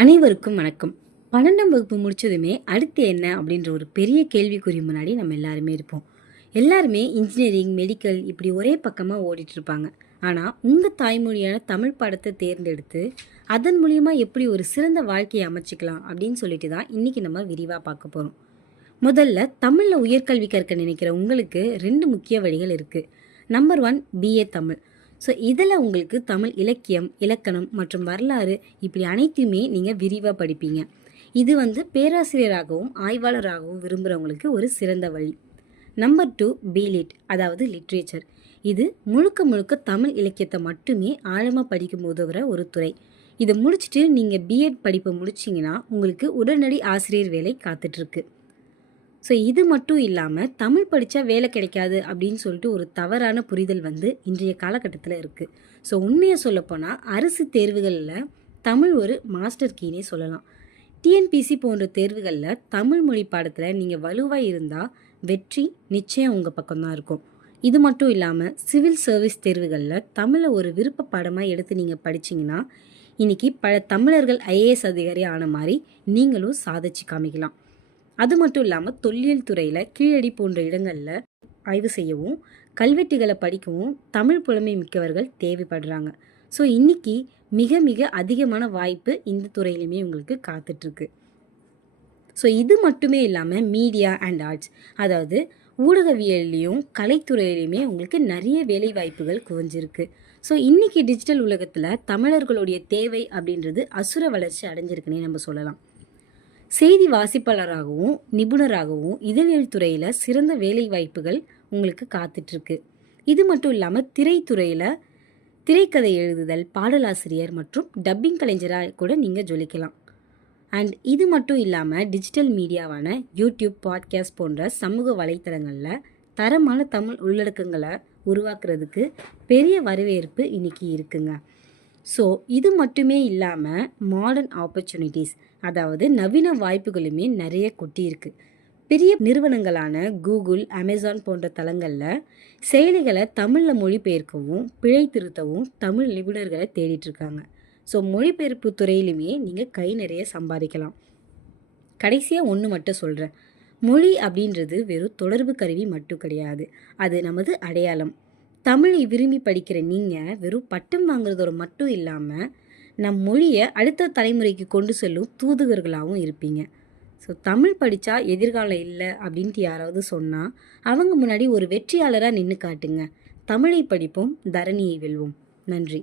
அனைவருக்கும் வணக்கம். 12ஆம் வகுப்பு முடிச்சதுமே அடுத்து என்ன அப்படின்ற ஒரு பெரிய கேள்விக்குறி முன்னாடி நம்ம எல்லாருமே இருப்போம். எல்லாருமே இன்ஜினியரிங், மெடிக்கல் இப்படி ஒரே பக்கமாக ஓடிட்டு இருப்பாங்க. ஆனால் உங்கள் தாய்மொழியான தமிழ் பாடத்தை தேர்ந்தெடுத்து அதன் மூலியமாக எப்படி ஒரு சிறந்த வாழ்க்கையை அமைச்சிக்கலாம் அப்படின்னு சொல்லிட்டு தான் இன்றைக்கி நம்ம விரிவாக பார்க்க போகிறோம். முதல்ல தமிழில் உயர்கல்வி கற்க நினைக்கிற உங்களுக்கு 2 முக்கிய வழிகள் இருக்குது. Number 1 BA Tamil. ஸோ இதில் உங்களுக்கு தமிழ் இலக்கியம், இலக்கணம் மற்றும் வரலாறு இப்படி அனைத்தையுமே நீங்கள் விரிவாக படிப்பீங்க. இது பேராசிரியராகவும் ஆய்வாளராகவும் விரும்புகிறவங்களுக்கு ஒரு சிறந்த வழி. நம்பர் 2 பிலிட், அதாவது லிட்ரேச்சர். இது முழுக்க முழுக்க தமிழ் இலக்கியத்தை மட்டுமே ஆழமாக படிக்கும் உதவுகிற ஒரு துறை. இதை முடிச்சுட்டு நீங்கள் பிஎட் படிப்பை முடிச்சிங்கன்னா உங்களுக்கு உடனடி ஆசிரியர் வேலை காத்துட்ருக்கு. ஸோ இது மட்டும் இல்லாமல் தமிழ் படித்தா வேலை கிடைக்காது அப்படின்னு சொல்லிட்டு ஒரு தவறான புரிதல் இன்றைய காலகட்டத்தில் இருக்குது. ஸோ உண்மையை சொல்லப்போனால் அரசு தேர்வுகளில் தமிழ் ஒரு மாஸ்டர் கீனே சொல்லலாம். டிஎன்பிசி போன்ற தேர்வுகளில் தமிழ் மொழி பாடத்தில் நீங்கள் வலுவாக இருந்தால் வெற்றி நிச்சயம் உங்கள் பக்கம்தான் இருக்கும். இது மட்டும் இல்லாமல் சிவில் சர்வீஸ் தேர்வுகளில் தமிழை ஒரு விருப்ப பாடமாக எடுத்து நீங்கள் படிச்சிங்கன்னா இன்றைக்கி பல தமிழர்கள் ஐஏஎஸ் அதிகாரி ஆன மாதிரி நீங்களும் சாதிச்சு காமிக்கலாம். அது மட்டும் இல்லாமல் தொல்லியல் துறையில் கீழடி போன்ற இடங்களில் ஆய்வு செய்யவும் கல்வெட்டுகளை படிக்கவும் தமிழ் புலமை மிக்கவர்கள் தேவைப்படுறாங்க. ஸோ இன்றைக்கி மிக மிக அதிகமான வாய்ப்பு இந்த துறையிலுமே உங்களுக்கு காத்துட்ருக்கு. ஸோ இது மட்டுமே இல்லாமல் மீடியா அண்ட் ஆர்ட்ஸ், அதாவது ஊடகவியல்லையும் கலைத்துறையிலையுமே உங்களுக்கு நிறைய வேலை வாய்ப்புகள் குவிஞ்சிருக்கு. ஸோ இன்றைக்கி டிஜிட்டல் உலகத்தில் தமிழர்களுடைய தேவை அப்படின்றது அசுர வளர்ச்சி அடைஞ்சிருக்குன்னே நம்ம சொல்லலாம். செய்தி வாசிப்பாளராகவும் நிபுணராகவும் இதழியல் துறையில் சிறந்த வேலை வாய்ப்புகள் உங்களுக்கு காத்துட்ருக்கு. இது மட்டும் இல்லாமல் திரைத்துறையில் திரைக்கதை எழுதுதல், பாடலாசிரியர் மற்றும் டப்பிங் கலைஞராக கூட நீங்கள் ஜொலிக்கலாம். அண்ட் இது மட்டும் இல்லாமல் டிஜிட்டல் மீடியாவான யூடியூப், பாட்காஸ்ட் போன்ற சமூக வலைத்தளங்களில் தரமான தமிழ் உள்ளடக்கங்களை உருவாக்குறதுக்கு பெரிய வரவேற்பு இன்றைக்கி இருக்குங்க. ஸோ இது மட்டுமே இல்லாமல் மாடர்ன் ஆப்பர்ச்சுனிட்டிஸ், அதாவது நவீன வாய்ப்புகளுமே நிறைய கொட்டி இருக்குது. பெரிய நிறுவனங்களான கூகுள், அமேசான் போன்ற தளங்களில் செயலிகளை தமிழில் மொழிபெயர்க்கவும் பிழை திருத்தவும் தமிழ் நிபுணர்களை தேடிட்டுருக்காங்க. ஸோ மொழிபெயர்ப்பு துறையிலுமே நீங்கள் கை நிறைய சம்பாதிக்கலாம். கடைசியாக ஒன்று மட்டும் சொல்கிறேன், மொழி அப்படின்றது வெறும் தொடர்பு கருவி மட்டும் கிடையாது, அது நமது அடையாளம். தமிழை விரும்பி படிக்கிற நீங்கள் வெறும் பட்டம் வாங்குறதோட மட்டும் இல்லாமல் நம் மொழியை அடுத்த தலைமுறைக்கு கொண்டு செல்லும் தூதுவர்களாகவும் இருப்பீங்க. ஸோ தமிழ் படித்தா எதிர்காலம் இல்லை அப்படின்ட்டு யாராவது சொன்னால் அவங்க முன்னாடி ஒரு வெற்றியாளராக நின்று காட்டுங்க. தமிழை படிப்போம், தரணியை வெல்வோம். நன்றி.